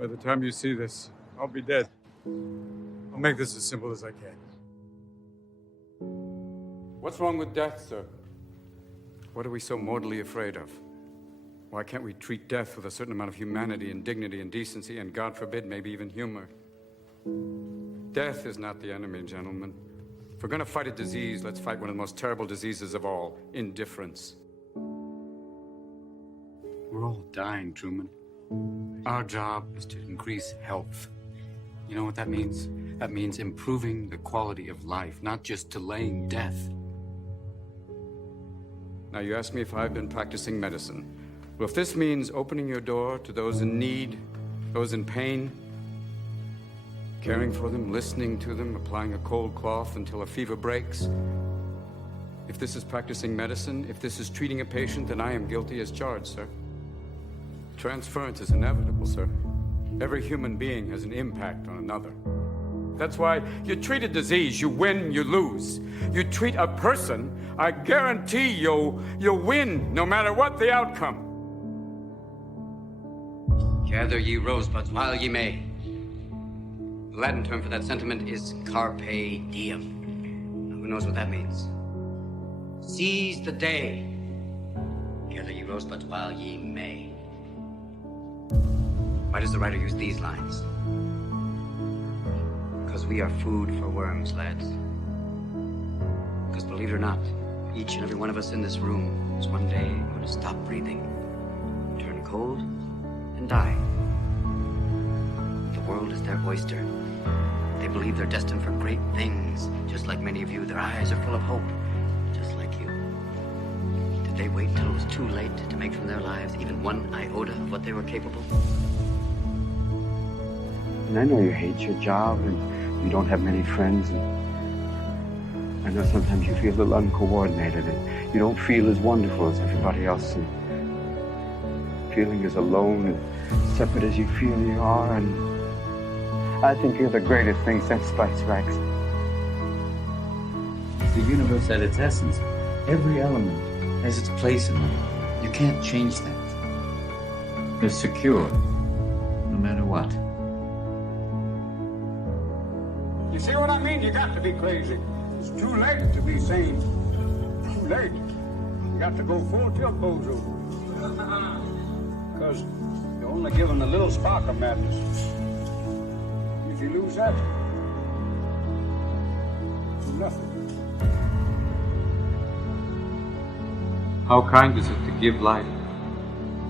By the time you see this, I'll be dead. I'll make this as simple as I can. What's wrong with death, sir? What are we so mortally afraid of? Why can't we treat death with a certain amount of humanity and dignity and decency and, God forbid, maybe even humor? Death is not the enemy, gentlemen. If we're gonna fight a disease, let's fight one of the most terrible diseases of all, indifference. We're all dying, Truman. Our job is to increase health. You know what that means? That means improving the quality of life, not just delaying death. Now, you asked me if I've been practicing medicine. Well, if this means opening your door to those in need, those in pain, caring for them, listening to them, applying a cold cloth until a fever breaks, if this is practicing medicine, if this is treating a patient, then I am guilty as charged, sir. Transference is inevitable, sir. Every human being has an impact on another. That's why you treat a disease, you win, you lose. You treat a person, I guarantee you'll win, no matter what the outcome. Gather ye rosebuds while ye may. The Latin term for that sentiment is carpe diem. Now, who knows what that means? Seize the day. Gather ye rosebuds while ye may. Why does the writer use these lines? Because we are food for worms, lads. Because believe it or not, each and every one of us in this room is one day going to stop breathing, turn cold, and die. The world is their oyster. They believe they're destined for great things, just like many of you. Their eyes are full of hope, just like you. Did they wait till it was too late to make from their lives even one iota of what they were capable? And I know you hate your job and you don't have many friends. And I know sometimes you feel a little uncoordinated and you don't feel as wonderful as everybody else. And feeling as alone and separate as you feel you are. And I think you're the greatest thing since sliced rice. The universe at its essence, every element has its place in it. You can't change that. They're secure, no matter what. You see what I mean? You got to be crazy. It's too late to be sane. Too late. You got to go full tilt, Bozo. Because you're only given a little spark of madness. If you lose that, nothing. How kind is it to give life,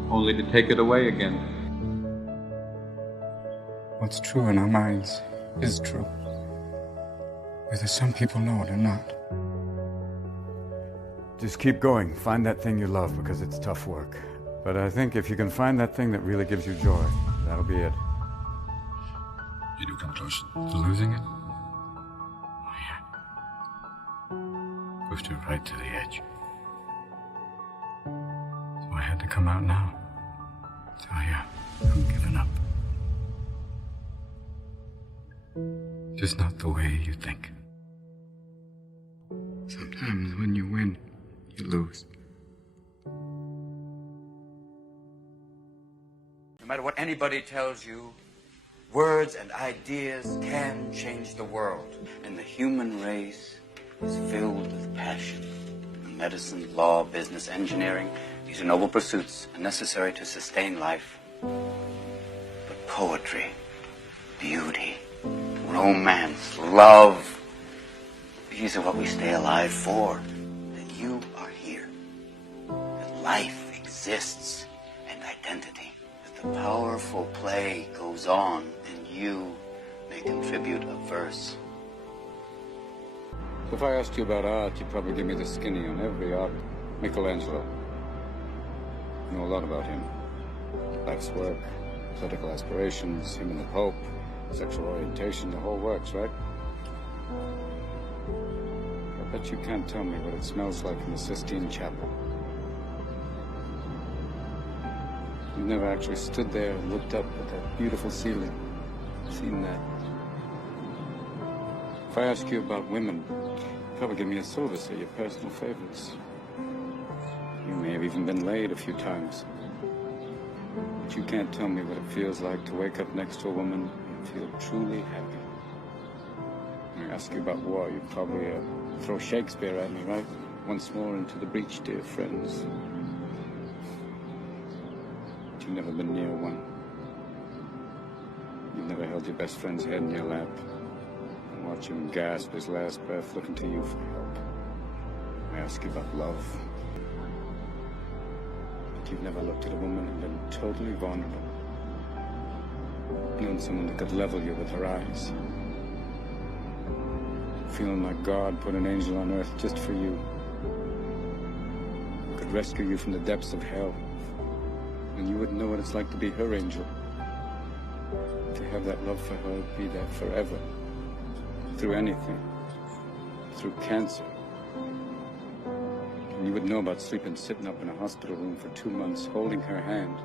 only to take it away again? What's true in our minds is true. Whether some people know it or not. Just keep going. Find that thing you love, because it's tough work. But I think if you can find that thing that really gives you joy, that'll be it. You do come close. To losing it? Oh, yeah. Pushed it right to the edge. So I had to come out now. Tell you, I'm giving up. Just not the way you think. Sometimes when you win, you lose. No matter what anybody tells you, words and ideas can change the world. And the human race is filled with passion. Medicine, law, business, engineering, these are noble pursuits and necessary to sustain life. But poetry, beauty, romance, love, these are what we stay alive for. That you are here. That life exists and identity. That the powerful play goes on and you may contribute a verse. If I asked you about art, you'd probably give me the skinny on every art. Michelangelo. You know a lot about him. Life's work, political aspirations, him and the Pope, sexual orientation, the whole works, right? I bet you can't tell me what it smells like in the Sistine Chapel. You've never actually stood there and looked up at that beautiful ceiling. Seen that. If I ask you about women, you'd probably give me a syllabus of your personal favorites. You may have even been laid a few times. But you can't tell me what it feels like to wake up next to a woman and feel truly happy. I ask you about war, you'd probably throw Shakespeare at me, right? Once more into the breach, dear friends. But you've never been near one. You've never held your best friend's head in your lap and watch him gasp his last breath looking to you for help. I ask you about love. But you've never looked at a woman and been totally vulnerable. Known someone that could level you with her eyes. Feeling like God put an angel on earth just for you. Who could rescue you from the depths of hell. And you wouldn't know what it's like to be her angel. To have that love for her, be there forever. Through anything. Through cancer. And you would know about sleeping sitting up in a hospital room for 2 months, holding her hand,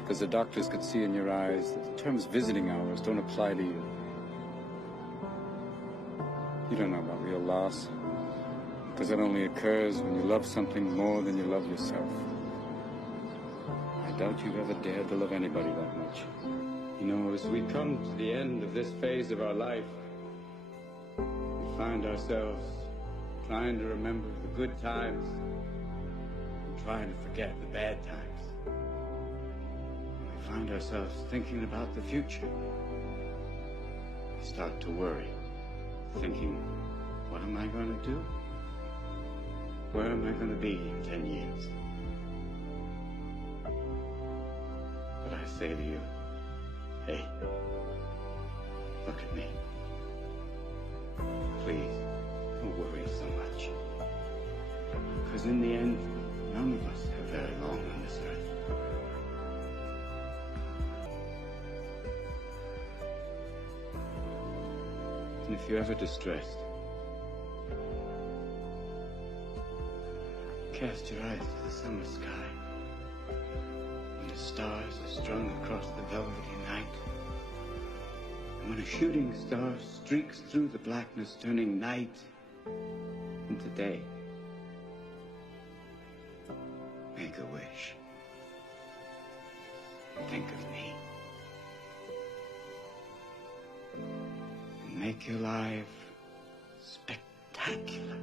because the doctors could see in your eyes that the terms visiting hours don't apply to you. You don't know about real loss, because that only occurs when you love something more than you love yourself. I doubt you've ever dared to love anybody that much. You know, as we come to the end of this phase of our life, we find ourselves trying to remember the good times and trying to forget the bad times. We find ourselves thinking about the future. We start to worry, thinking, what am I going to do? Where am I going to be in 10 years? But I say to you, hey, look at me. Please, don't worry so much. Because in the end, none of us have very long on this earth. And if you're ever distressed, cast your eyes to the summer sky. When the stars are strung across the velvety night. And when a shooting star streaks through the blackness, turning night into day. Make a wish. Think of me. And make your life spectacular.